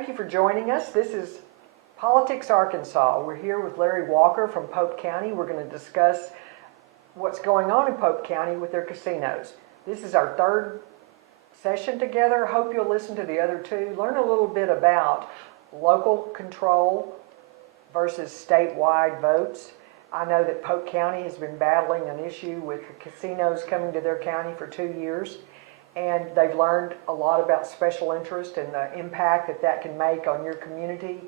Thank you for joining us. This is Politics Arkansas. We're here with Larry Walker from Pope County. We're going to discuss what's going on in Pope County with their casinos. This is our third session together. Hope you'll listen to the other two. Learn a little bit about local control versus statewide votes. I know that Pope County has been battling an issue with the casinos coming to their county for 2 years. And they've learned a lot about special interest and the impact that that can make on your community.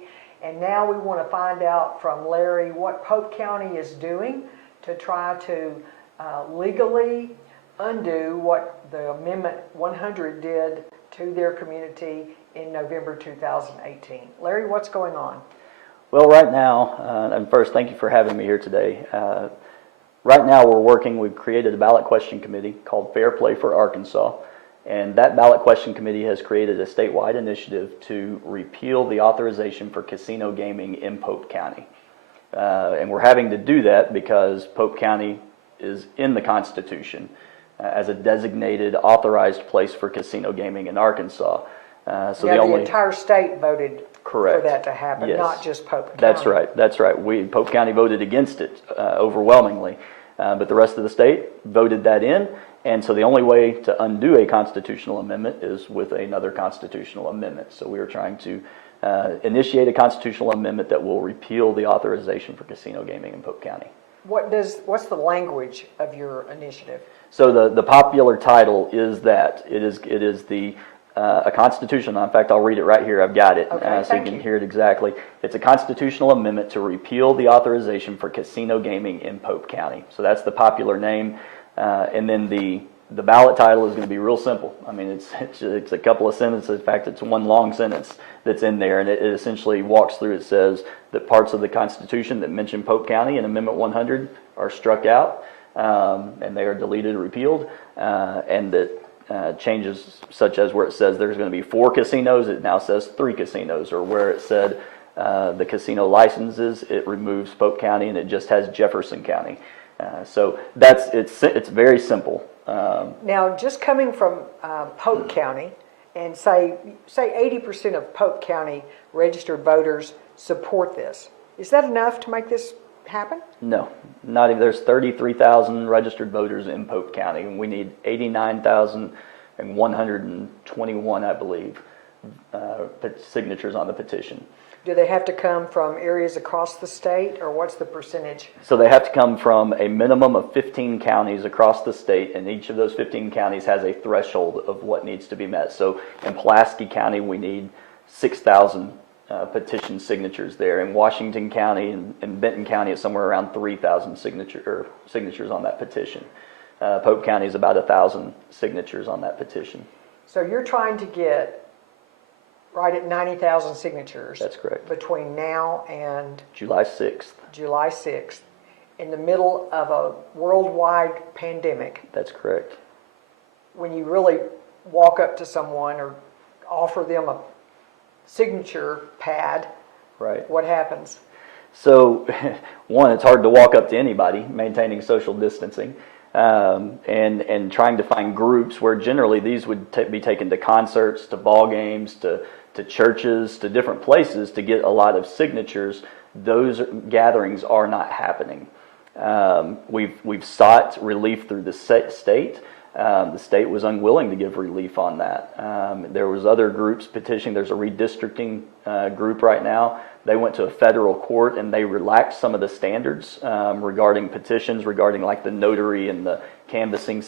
And now we want to find out from Larry what Pope County is doing to try to legally undo what the Amendment 100 did to their community in November 2018. Larry, what's going on? Well, right now, and first, thank you for having me here today. Right now, we've created a ballot question committee called Fair Play for Arkansas. And that ballot question committee has created a statewide initiative to repeal the authorization for casino gaming in Pope County. And we're having to do that because Pope County is in the Constitution as a designated authorized place for casino gaming in Arkansas. So the entire state voted correct. For that to happen, yes. Not just Pope County. That's right. Pope County voted against it overwhelmingly. But the rest of the state voted that in. And so the only way to undo a constitutional amendment is with another constitutional amendment. So we are trying to initiate a constitutional amendment that will repeal the authorization for casino gaming in Pope County. What's the language of your initiative? So the popular title is that it is a constitutional. In fact, I'll read it right here. I've got it, okay, so you can hear it exactly. It's a constitutional amendment to repeal the authorization for casino gaming in Pope County. So that's the popular name. And then the ballot title is going to be real simple. I mean, it's a couple of sentences. In fact, it's one long sentence that's in there, and it essentially walks through. It says that parts of the Constitution that mention Pope County in Amendment 100 are struck out, and they are deleted or repealed, and that changes such as where it says there's going to be 4 casinos, it now says 3 casinos, or where it said the casino licenses, it removes Pope County and it just has Jefferson County. So it's very simple. Now, just coming from Pope County, and say 80% of Pope County registered voters support this. Is that enough to make this happen? No, not even. There's 33,000 registered voters in Pope County, and we need 89,121, I believe, signatures on the petition. Do they have to come from areas across the state, or what's the percentage? So they have to come from a minimum of 15 counties across the state, and each of those 15 counties has a threshold of what needs to be met. So in Pulaski County, we need 6,000 petition signatures there. In Washington County and Benton County, it's somewhere around 3,000 signatures on that petition. Pope County is about 1,000 signatures on that petition. So you're trying to get right at 90,000 signatures. That's correct. Between now and July 6th. July 6th, in the middle of a worldwide pandemic. That's correct. When you really walk up to someone or offer them a signature pad, right? What happens? So, one, it's hard to walk up to anybody, maintaining social distancing. And trying to find groups where generally these would be taken to concerts, to ball games, to churches, to different places to get a lot of signatures. Those gatherings are not happening. We've sought relief through the state. The state was unwilling to give relief on that. There was other groups petitioning. There's a redistricting group right now. They went to a federal court and they relaxed some of the standards regarding petitions, regarding like the notary and the canvassing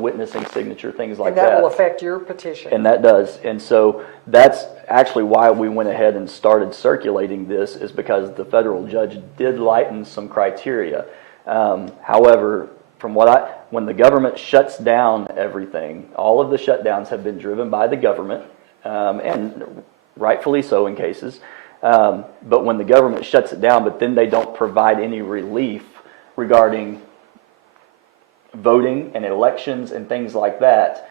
witnessing signature, things like that. And that will affect your petition. And that does. And so that's actually why we went ahead and started circulating this, is because the federal judge did lighten some criteria. However, when the government shuts down everything, all of the shutdowns have been driven by the government, and rightfully so in cases. But when the government shuts it down, but then they don't provide any relief regarding voting and elections and things like that,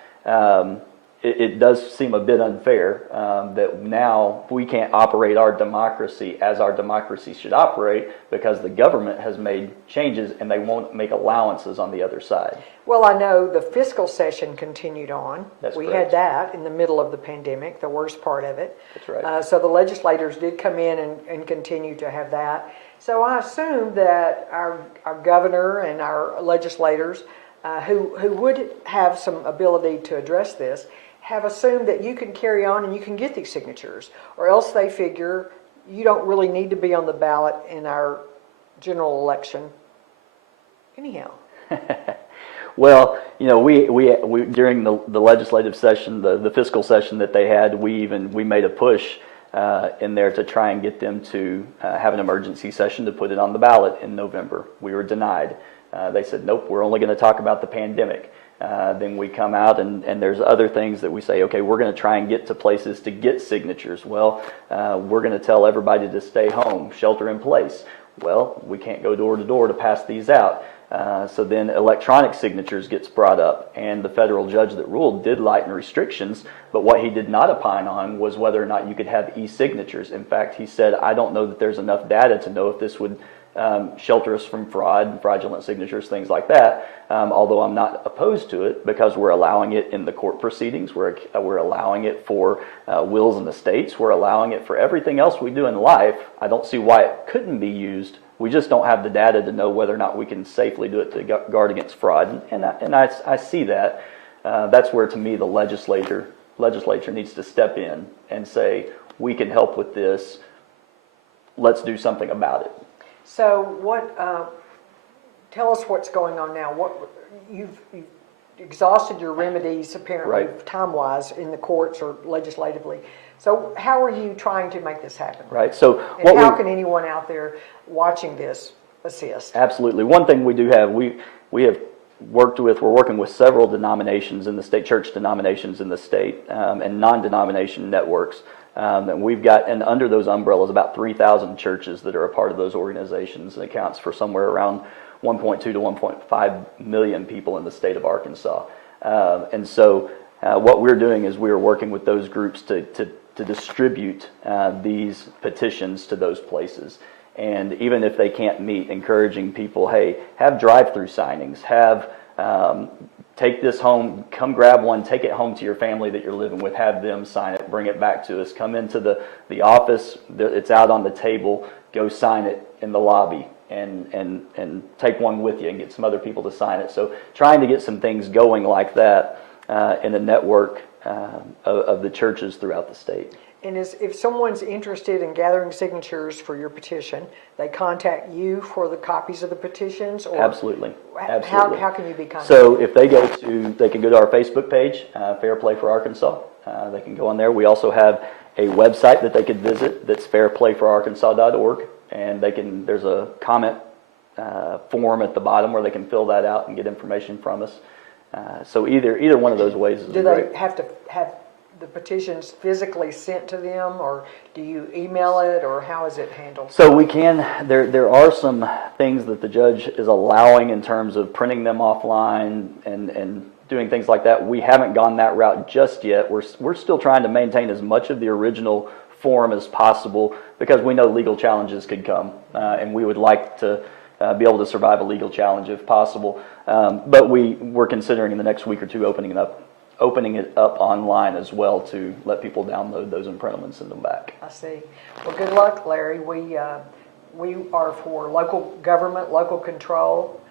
it does seem a bit unfair that now we can't operate our democracy as our democracy should operate because the government has made changes and they won't make allowances on the other side. Well, I know the fiscal session continued on. That's we correct. had that in the middle of the pandemic, the worst part of it. That's right. So the legislators did come in and continue to have that. So I assume that our governor and our legislators who would have some ability to address this have assumed that you can carry on and you can get these signatures, or else they figure you don't really need to be on the ballot in our general election anyhow. Well, you know, we during the legislative session, the fiscal session that they had, we made a push in there to try and get them to have an emergency session to put it on the ballot in November. We were denied. They said, nope, we're only going to talk about the pandemic. Then we come out and there's other things that we say, okay, we're going to try and get to places to get signatures. Well, we're going to tell everybody to stay home, shelter in place. Well, we can't go door to door to pass these out. So then electronic signatures gets brought up, and the federal judge that ruled did lighten restrictions, but what he did not opine on was whether or not you could have e-signatures. In fact, he said, I don't know that there's enough data to know if this would shelter us from fraud, fraudulent signatures, things like that, although I'm not opposed to it because we're allowing it in the court proceedings, we're allowing it for wills and estates, we're allowing it for everything else we do in life. I don't see why it couldn't be used. We just don't have the data to know whether or not we can safely do it to guard against fraud, and I see that. That's where, to me, the legislature needs to step in and say, we can help with this, let's do something about it. So what? Tell us what's going on now. What you've exhausted your remedies apparently, Right. time-wise, in the courts or legislatively. So how are you trying to make this happen? Right. So And how can anyone out there watching this assist? Absolutely. One thing we do have, we have worked with, we're working with several denominations in the state, church denominations in the state, and non-denomination networks. And we've got, and under those umbrellas, about 3,000 churches that are a part of those organizations, and accounts for somewhere around 1.2 to 1.5 million people in the state of Arkansas. And so what we're doing is we're working with those groups to distribute these petitions to those places. And even if they can't meet, encouraging people, hey, have drive-through signings, have take this home, come grab one, take it home to your family that you're living with, have them sign it, bring it back to us, come into the office, it's out on the table, go sign it in the lobby, and take one with you and get some other people to sign it. So trying to get some things going like that in a network of the churches throughout the state. And if someone's interested in gathering signatures for your petition, they contact you for the copies of the petitions? Or Absolutely. Absolutely. How can you be contacted? So if they can go to our Facebook page, Fair Play for Arkansas. They can go on there. We also have a website that they could visit that's fairplayforarkansas.org, and there's a comment form at the bottom where they can fill that out and get information from us. So either one of those ways is Do great. they have to have the petitions physically sent to them, or do you email it, or how is it handled? So we can, there are some things that the judge is allowing in terms of printing them offline and doing things like that. We haven't gone that route just yet. We're still trying to maintain as much of the original form as possible because we know legal challenges could come, and we would like to be able to survive a legal challenge if possible. But we're considering in the next week or two opening it up online as well to let people download those and print them and send them back. I see. Well, good luck, Larry. We are for local government, local control.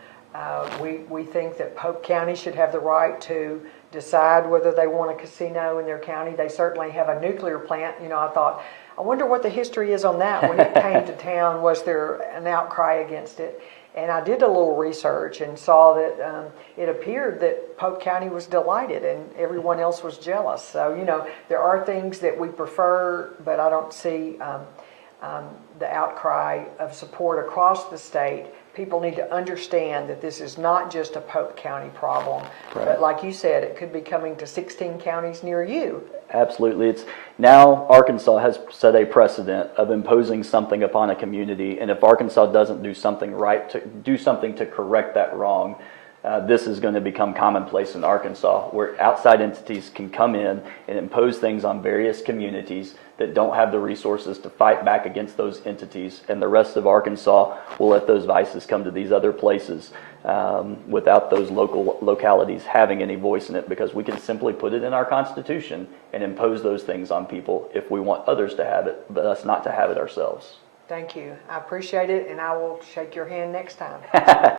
We think that Pope County should have the right to decide whether they want a casino in their county. They certainly have a nuclear plant. You know, I wonder what the history is on that. When it came to town, was there an outcry against it? And I did a little research and saw that it appeared that Pope County was delighted and everyone else was jealous. So, you know, there are things that we prefer, but I don't see the outcry of support across the state. People need to understand that this is not just a Pope County problem, Right. but like you said, it could be coming to 16 counties near you. Absolutely. It's now Arkansas has set a precedent of imposing something upon a community, and if Arkansas doesn't do something right, to do something to correct that wrong, this is going to become commonplace in Arkansas, where outside entities can come in and impose things on various communities that don't have the resources to fight back against those entities, and the rest of Arkansas will let those vices come to these other places without those localities having any voice in it, because we can simply put it in our Constitution and impose those things on people if we want others to have it, but us not to have it ourselves. Thank you. I appreciate it, and I will shake your hand next time.